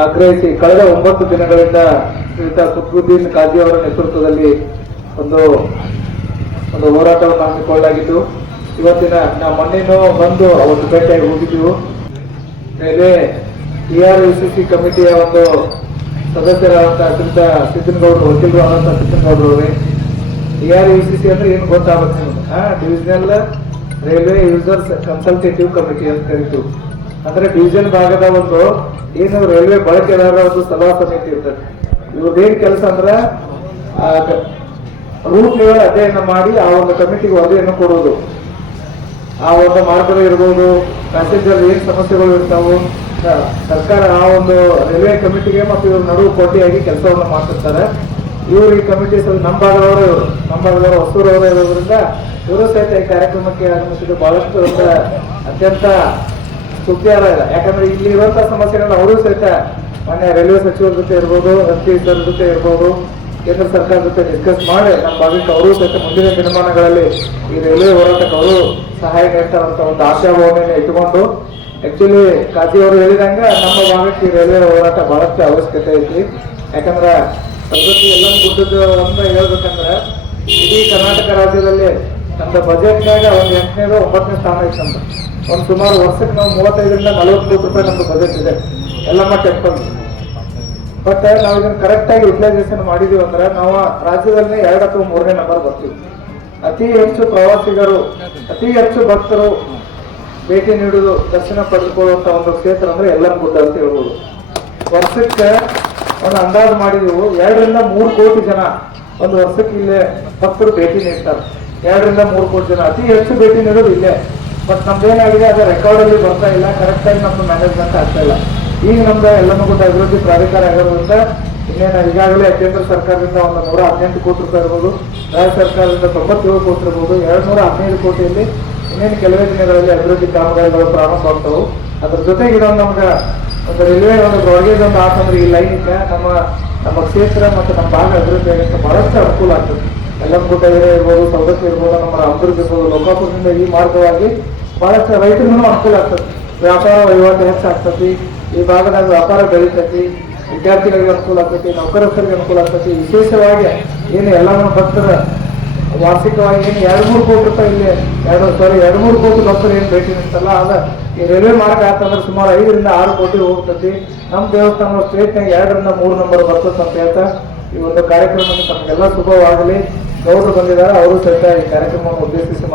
ಆಗ್ರಹಿಸಿ ಕಳೆದ 9 ದಿನಗಳಿಂದ ಶ್ರೀಯುತ ಕುತುಬುದ್ದೀನ್ ಕಾಜಿ ಅವರ ನೇತೃತ್ವದಲ್ಲಿ ಒಂದು ಹೋರಾಟವನ್ನು ಹಮ್ಮಿಕೊಳ್ಳಲಾಗಿದ್ದು, ಇವತ್ತಿನ ನಾವು ಮೊನ್ನೆನೂ ಬಂದು ಅವತ್ತು ಭೇಟಿಯಾಗಿ ಹೋಗಿದ್ದೆವು. ರೈಲ್ವೆ TRUCC ಕಮಿಟಿಯ ಒಂದು ಸದಸ್ಯರಾದಂತಹ ಶ್ರೀಯುತ ಸಿದ್ದನಗೌಡರು, ವಕೀಲರು ಆದಂತಹ ಸಿದ್ದನಗೌಡರು ಅವರೇ, TRUCC ಅಂದ್ರೆ ಏನು ಗೊತ್ತಾಗುತ್ತೆ, divisional railway users consultative committee ಅಂತ ಕರಿತೀವಿ. ಅಂದ್ರೆ ಡಿವಿಷನ್ ಭಾಗದ ಒಂದು ಏನು ರೈಲ್ವೆ ಬಳಕೆದಾರರ ಒಂದು ಸಲಹಾ ಸಮಿತಿ ಇರ್ತದೆ. ಇವ್ರದ್ದೇನ್ ಕೆಲಸ ಅಂದ್ರೆ ರೂಟ್ ಲೆವೆಲ್ ಅಧ್ಯಯನ ಮಾಡಿ ಆ ಒಂದು ಕಮಿಟಿಗೆ ವರದಿಯನ್ನು ಕೊಡುವುದು. ಆ ಒಂದು ಮಾರ್ಗಗಳು ಇರ್ಬೋದು, ಪ್ಯಾಸೆಂಜರ್ ಏನ್ ಸಮಸ್ಯೆಗಳು ಇರ್ತಾವು, ಸರ್ಕಾರ ಆ ಒಂದು ರೈಲ್ವೆ ಕಮಿಟಿಗೆ ಮತ್ತು ಇವ್ರ ನಡುವೆ ಕೋಟಿಯಾಗಿ ಕೆಲಸವನ್ನು ಮಾಡ್ತಿರ್ತಾರೆ. ಇವರು ಈ ಕಮಿಟಿ ನಮ್ಮ ಭಾಗದವರು ಹೊಸೂರವರು ಇರೋದ್ರಿಂದ ಇವರು ಸಹಿತ ಈ ಕಾರ್ಯಕ್ರಮಕ್ಕೆ ಆಗಮಿಸಿದ್ದು ಬಹಳಷ್ಟು ಒಂದು ಅತ್ಯಂತ ಸ್ತುತ್ಯಾರ ಇದೆ. ಯಾಕಂದ್ರೆ ಇಲ್ಲಿ ಇರುವಂತಹ ಸಮಸ್ಯೆಗಳನ್ನ ಅವರು ಸಹಿತ ಮಾನ್ಯ ರೈಲ್ವೆ ಸಚಿವರ ಜೊತೆ ಇರ್ಬೋದು, MP ಸರ್ ಜೊತೆ ಇರ್ಬೋದು, ಕೇಂದ್ರ ಸರ್ಕಾರ ಜೊತೆ ಡಿಸ್ಕಸ್ ಮಾಡಿ ನಮ್ಮ ಭಾಗಕ್ಕೆ ಅವರು ಸಹಿತ ಮುಂದಿನ ದಿನಮಾನಗಳಲ್ಲಿ ಈ ರೈಲ್ವೆ ಹೋರಾಟಕ್ಕೆ ಅವರು ಸಹಾಯ ನೀಡ್ತಾರಂತ ಒಂದು ಆಶಾಭಾವನೆಯನ್ನು ಇಟ್ಟುಕೊಂಡು, ಆಕ್ಚುಲಿ ಕಾಜಿ ಅವರು ಹೇಳಿದಂಗ ನಮ್ಮ ಭಾಗಕ್ಕೆ ಈ ರೈಲ್ವೆ ಹೋರಾಟ ಬಹಳಷ್ಟು ಅವಶ್ಯಕತೆ ಐತಿ. ಯಾಕಂದ್ರೆ ಪ್ರಗತಿ ಎಲ್ಲ ಗುಡ್ಡದ ಅಂತ ಹೇಳ್ಬೇಕಂದ್ರೆ ಇಡೀ ಕರ್ನಾಟಕ ರಾಜ್ಯದಲ್ಲಿ ನಮ್ಮ ಬಜೆಟ್ನಾಗ ಒಂದು 8ನೇದು 9ನೇ ಸ್ಥಾನ ಐತೆ. ನಮ್ದು ಒಂದು ಸುಮಾರು ವರ್ಷಕ್ಕೆ ನಾವು 35ರಿಂದ 40 ಕೋಟಿ ರೂಪಾಯಿ ನಮ್ದು ಬಜೆಟ್ ಇದೆ ಎಲ್ಲ ಟೆಂಪಲ್. ಬಟ್ ನಾವು ಇದನ್ನ ಕರೆಕ್ಟ್ ಆಗಿ ಯುಟಿಲೈಸೇಷನ್ ಮಾಡಿದೀವಿ ಅಂದ್ರೆ ನಾವು ರಾಜ್ಯದಲ್ಲಿ 2 ಅಥವಾ 3ನೇ ನಂಬರ್ ಬರ್ತೀವಿ. ಅತಿ ಹೆಚ್ಚು ಪ್ರವಾಸಿಗರು, ಅತಿ ಹೆಚ್ಚು ಭಕ್ತರು ಭೇಟಿ ನೀಡುವುದು, ದರ್ಶನ ಪಡೆದುಕೊಳ್ಳುವಂತ ಒಂದು ಕ್ಷೇತ್ರ ಅಂದ್ರೆ ಯಲ್ಲಮ್ಮಗುಡ್ಡ ಅಂತ ಹೇಳ್ಬೋದು. ವರ್ಷಕ್ಕೆ ಒಂದು ಅಂದಾಜು ಮಾಡಿದೆವು 2 ರಿಂದ 3 ಕೋಟಿ ಜನ ಒಂದು ವರ್ಷಕ್ಕೆ ಇಲ್ಲೇ ಭಕ್ತರು ಭೇಟಿ ನೀಡ್ತಾರೆ. 2 ರಿಂದ 3 ಕೋಟಿ ಜನ ಅತಿ ಹೆಚ್ಚು ಭೇಟಿ ನೀಡೋದು ಇಲ್ಲೇ. ಬಟ್ ನಮ್ದೇನಾಗಿದೆ, ಅದು ರೆಕಾರ್ಡ್ ಅಲ್ಲಿ ಬರ್ತಾ ಇಲ್ಲ, ಕರೆಕ್ಟ್ ಆಗಿ ನಮ್ದು ಮ್ಯಾನೇಜ್ಮೆಂಟ್ ಆಗ್ತಾ ಇಲ್ಲ. ಈಗ ನಮ್ದು ಯಲ್ಲಮ್ಮಗುಡ್ಡ ಅಭಿವೃದ್ಧಿ ಪ್ರಾಧಿಕಾರ ಆಗಿರೋದ್ರಿಂದ ಇನ್ನೇನು ಈಗಾಗಲೇ ಕೇಂದ್ರ ಸರ್ಕಾರದಿಂದ ಒಂದು 118 ಕೋಟಿ ರೂಪಾಯಿ ಇರ್ಬೋದು, ರಾಜ್ಯ ಸರ್ಕಾರದಿಂದ 97 ಕೋಟಿ ಇರ್ಬೋದು, 215 ಕೋಟಿಯಲ್ಲಿ ಇನ್ನೇನು ಕೆಲವೇ ದಿನಗಳಲ್ಲಿ ಅಭಿವೃದ್ಧಿ ಕಾಮಗಾರಿಗಳು ಪ್ರಾರಂಭ ಆಗ್ತವೆ. ಅದ್ರ ಜೊತೆಗೆ ಇದೊಂದು ನಮ್ಗೆ ಒಂದು ರೈಲ್ವೆ ಒಂದು ಬ್ರಾಡ್ಗೇಜ್ ಒಂದು ಆತಂದ್ರೆ ಈ ಲೈನಿಂದ ನಮ್ಮ ಕ್ಷೇತ್ರ ಮತ್ತು ನಮ್ಮ ಭಾಗ ಅಭಿವೃದ್ಧಿ ಆಗಕ್ಕೆ ಬಹಳಷ್ಟು ಅನುಕೂಲ ಆಗ್ತದೆ. ಯಲ್ಲಮ್ಮಗುಡ್ಡ ಇರ್ಬೋದು, ಸೌದತ್ತಿ ಇರ್ಬೋದು, ನಮ್ಮ ರಾಮದುರ್ಗ ಇರ್ಬೋದು, ಲೋಕಾಪುರದಿಂದ ಈ ಮಾರ್ಗವಾಗಿ ಬಹಳಷ್ಟು ರೈತರಿಗೂ ಅನುಕೂಲ ಆಗ್ತದೆ. ವ್ಯಾಪಾರ ವಹಿವಾಟು ಹೆಚ್ಚಾಗ್ತತಿ, ಈ ಭಾಗದಾಗ ವ್ಯಾಪಾರ ಬೆಳೀತೈತಿ, ವಿದ್ಯಾರ್ಥಿಗಳಿಗೆ ಅನುಕೂಲ ಆಗ್ತೈತಿ, ನೌಕರಸ್ಥರಿಗೆ ಅನುಕೂಲ ಆಗ್ತೈತಿ. ವಿಶೇಷವಾಗಿ ಏನು ಯಲ್ಲಮ್ಮನ ಭಕ್ತರ ವಾರ್ಷಿಕವಾಗಿ ಏನು 2-3 ಕೋಟಿ ರೂಪಾಯಿ ಇಲ್ಲಿ 2-3 ಕೋಟಿ ಭಕ್ತರು ಏನು ಭೇಟಿ ನೀಡ್ತಲ್ಲ, ಅದ ಈ ರೈಲ್ವೆ ಮಾರ್ಗ ಆತಂದ್ರೆ ಸುಮಾರು 5 ರಿಂದ 6 ಕೋಟಿ ಹೋಗ್ತೈತಿ. ನಮ್ಮ ದೇವಸ್ಥಾನ ಸ್ಟೇಟ್ನಾಗ 2 ರಿಂದ 3 ನಂಬರ್ ಬರ್ತದೆ ಅಂತ ಹೇಳ್ತಾ ಈ ಒಂದು ಕಾರ್ಯಕ್ರಮಕ್ಕೆ ತಮಗೆಲ್ಲ ಶುಭವಾಗಲಿ. ಗೌರವರು ಬಂದಿದ್ದಾರೆ, ಅವರು ಸಹಿತ ಈ ಕಾರ್ಯಕ್ರಮವನ್ನು ಉದ್ದೇಶಿಸಿ